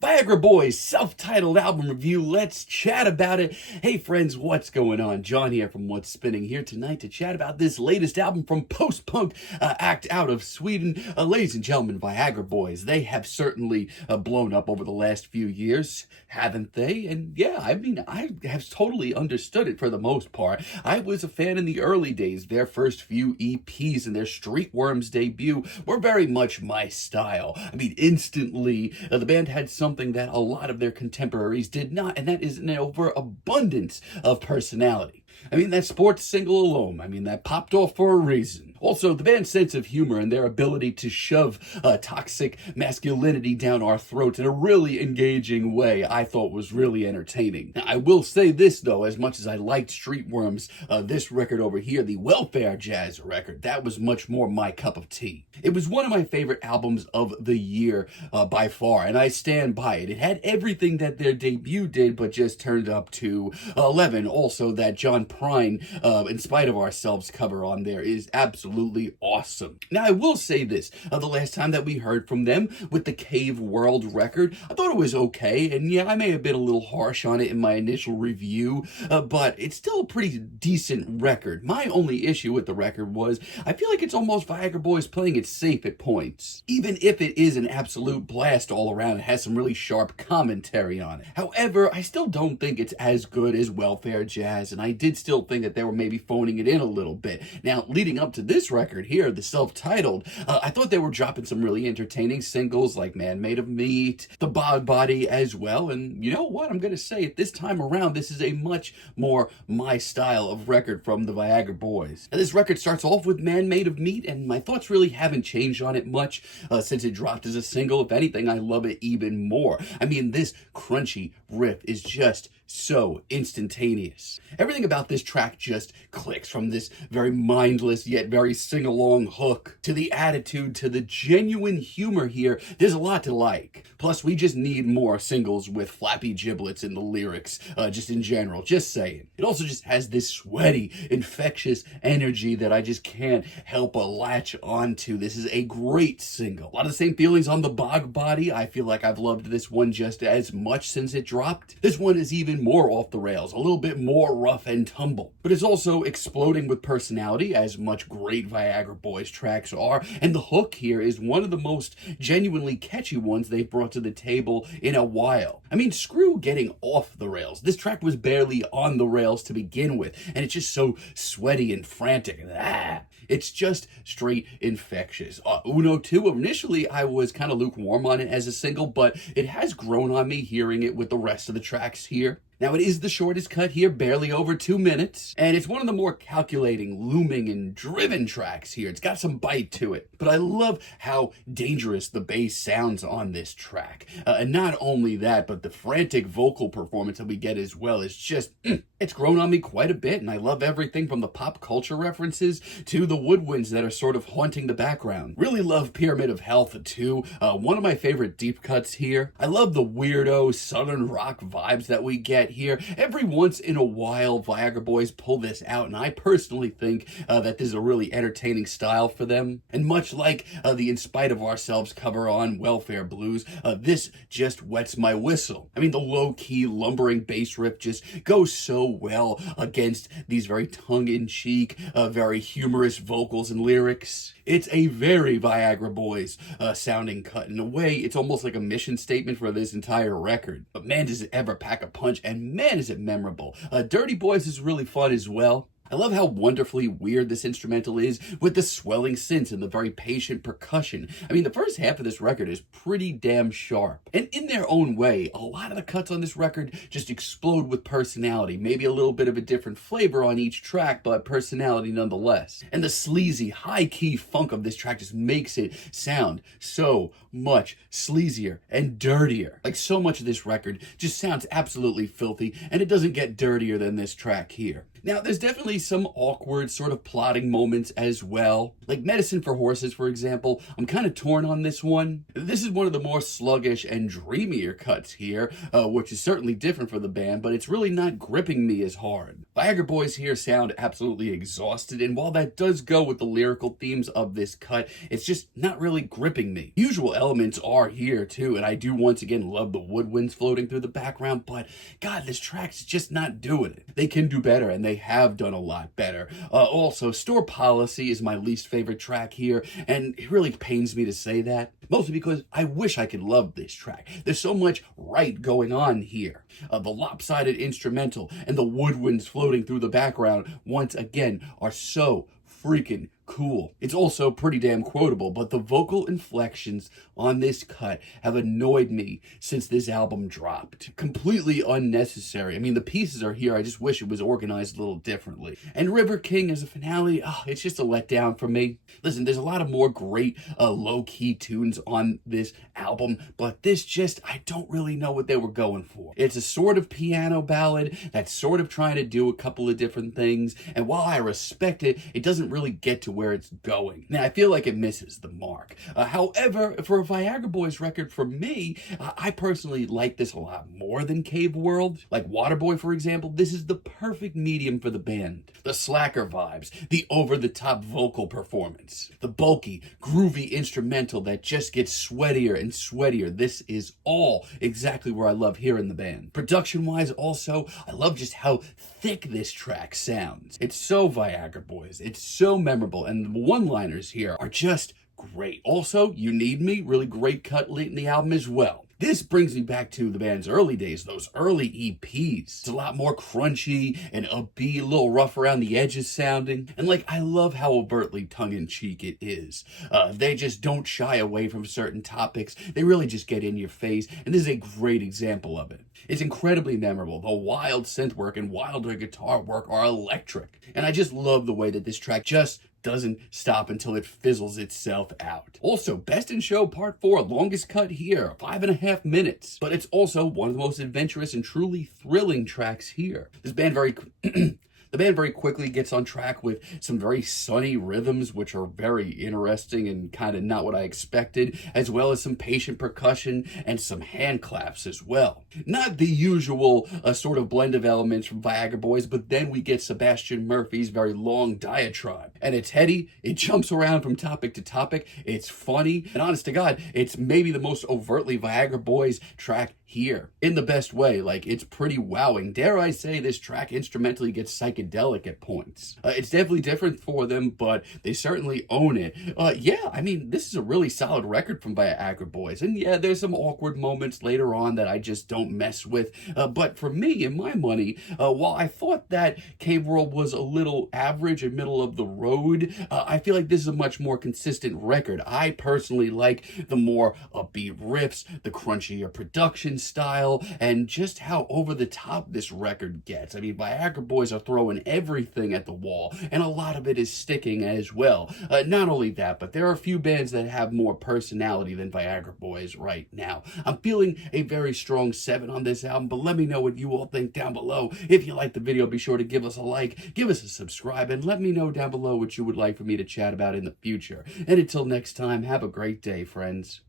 Viagra Boys self-titled album review. Let's chat about it. Hey friends, what's going on? John here from What's Spinning here tonight to chat about this latest album from post-punk act out of Sweden. Ladies and gentlemen, Viagra Boys. They have certainly blown up over the last few years, haven't they? And yeah, I have totally understood it for the most part. I was a fan in the early days. Their first few EPs and their Streetworms debut were very much my style. Instantly, the band had something that a lot of their contemporaries did not, and that is an overabundance of personality. That sports single alone, that popped off for a reason. Also, the band's sense of humor and their ability to shove toxic masculinity down our throats in a really engaging way, I thought was really entertaining. Now, I will say this, though, as much as I liked Streetworms, this record over here, the Welfare Jazz record, that was much more my cup of tea. It was one of my favorite albums of the year by far, and I stand by it. It had everything that their debut did, but just turned up to 11. Also, that John Prine, In Spite of Ourselves cover on there is absolutely awesome. Now, I will say this, the last time that we heard from them with the Cave World record, I thought it was okay, and yeah, I may have been a little harsh on it in my initial review, but it's still a pretty decent record. My only issue with the record was, I feel like it's almost Viagra Boys playing it safe at points. Even if it is an absolute blast all around, it has some really sharp commentary on it. However, I still don't think it's as good as Welfare Jazz, and I did still think that they were maybe phoning it in a little bit. Now, leading up to this record here, the self-titled, I thought they were dropping some really entertaining singles like Man Made of Meat, The Bod Body as well, and you know what, I'm gonna say it, this time around, this is a much more my style of record from the Viagra Boys. Now, this record starts off with Man Made of Meat, and my thoughts really haven't changed on it much since it dropped as a single. If anything, I love it even more. This crunchy riff is just so instantaneous. Everything about this track just clicks, from this very mindless yet very sing-along hook to the attitude to the genuine humor here. There's a lot to like. Plus, we just need more singles with flappy giblets in the lyrics, just in general, just saying. It also just has this sweaty, infectious energy that I just can't help but latch onto. This is a great single. A lot of the same feelings on the Bog Body. I feel like I've loved this one just as much since it dropped. This one is even more off the rails, a little bit more rough and tumble. But it's also exploding with personality, as much great Viagra Boys tracks are, and the hook here is one of the most genuinely catchy ones they've brought to the table in a while. Screw getting off the rails. This track was barely on the rails to begin with, and it's just so sweaty and frantic. It's just straight infectious. Uno 2, initially I was kind of lukewarm on it as a single, but it has grown on me hearing it with the rest of the tracks here. Now, it is the shortest cut here, barely over 2 minutes, and it's one of the more calculating, looming, and driven tracks here. It's got some bite to it, but I love how dangerous the bass sounds on this track. And not only that, but the frantic vocal performance that we get as well is just, it's grown on me quite a bit, and I love everything from the pop culture references to the woodwinds that are sort of haunting the background. Really love Pyramid of Health, too. One of my favorite deep cuts here. I love the weirdo southern rock vibes that we get here. Every once in a while, Viagra Boys pull this out, and I personally think that this is a really entertaining style for them. And much like the In Spite of Ourselves cover on Welfare Blues, this just wets my whistle. The low-key, lumbering bass riff just goes so well against these very tongue-in-cheek, very humorous vocals and lyrics. It's a very Viagra Boys sounding cut. In a way, it's almost like a mission statement for this entire record. But man, does it ever pack a punch, and man, is it memorable. Dirty Boys is really fun as well. I love how wonderfully weird this instrumental is with the swelling synths and the very patient percussion. The first half of this record is pretty damn sharp. And in their own way, a lot of the cuts on this record just explode with personality. Maybe a little bit of a different flavor on each track, but personality nonetheless. And the sleazy, high-key funk of this track just makes it sound so much sleazier and dirtier. Like, so much of this record just sounds absolutely filthy, and it doesn't get dirtier than this track here. Now, there's definitely some awkward sort of plotting moments as well. Like Medicine for Horses, for example. I'm kind of torn on this one. This is one of the more sluggish and dreamier cuts here, which is certainly different for the band, but it's really not gripping me as hard. Viagra Boys here sound absolutely exhausted, and while that does go with the lyrical themes of this cut, it's just not really gripping me. Usual elements are here too, and I do once again love the woodwinds floating through the background, but God, this track's just not doing it. They can do better, and they have done a lot better. Also, Store Policy is my least favorite track here, and it really pains me to say that, mostly because I wish I could love this track. There's so much right going on here. The lopsided instrumental and the woodwinds floating through the background once again are so freaking cool. It's also pretty damn quotable, but the vocal inflections on this cut have annoyed me since this album dropped. Completely unnecessary. I mean, the pieces are here, I just wish it was organized a little differently. And River King as a finale, it's just a letdown for me. Listen, there's a lot of more great low-key tunes on this album, but this just, I don't really know what they were going for. It's a sort of piano ballad that's sort of trying to do a couple of different things, and while I respect it, it doesn't really get to where it's going. Now, I feel like it misses the mark. However, for a Viagra Boys record, for me, I personally like this a lot more than Cave World. Like Waterboy, for example, this is the perfect medium for the band. The slacker vibes, the over-the-top vocal performance, the bulky, groovy instrumental that just gets sweatier and sweatier. This is all exactly where I love hearing the band. Production-wise, also, I love just how thick this track sounds. It's so Viagra Boys. It's so memorable, and the one-liners here are just great. Also, You Need Me, really great cut late in the album as well. This brings me back to the band's early days, those early EPs. It's a lot more crunchy and upbeat, a little rough around the edges sounding. And I love how overtly tongue-in-cheek it is. They just don't shy away from certain topics. They really just get in your face, and this is a great example of it. It's incredibly memorable. The wild synth work and wilder guitar work are electric. And I just love the way that this track just doesn't stop until it fizzles itself out. Also, Best in Show Part 4, longest cut here, 5.5 minutes. But it's also one of the most adventurous and truly thrilling tracks here. This band The band very quickly gets on track with some very sunny rhythms, which are very interesting and kind of not what I expected, as well as some patient percussion and some hand claps as well. Not the usual sort of blend of elements from Viagra Boys, but then we get Sebastian Murphy's very long diatribe. And it's heady, it jumps around from topic to topic, it's funny, and honest to God, it's maybe the most overtly Viagra Boys track here. In the best way, it's pretty wowing. Dare I say this track instrumentally gets psychedelic at points. It's definitely different for them, but they certainly own it. Yeah, I mean, this is a really solid record from Viagra Boys. And yeah, there's some awkward moments later on that I just don't mess with. But for me, in my money, while I thought that Cave World was a little average and middle of the road, I feel like this is a much more consistent record. I personally like the more upbeat riffs, the crunchier production style, and just how over the top this record gets. I mean, Viagra Boys are throwing everything at the wall, and a lot of it is sticking as well. Not only that, but there are a few bands that have more personality than Viagra Boys right now. I'm feeling a very strong 7 on this album, but let me know what you all think down below. If you liked the video, be sure to give us a like, give us a subscribe, and let me know down below what you would like for me to chat about in the future. And until next time, have a great day, friends.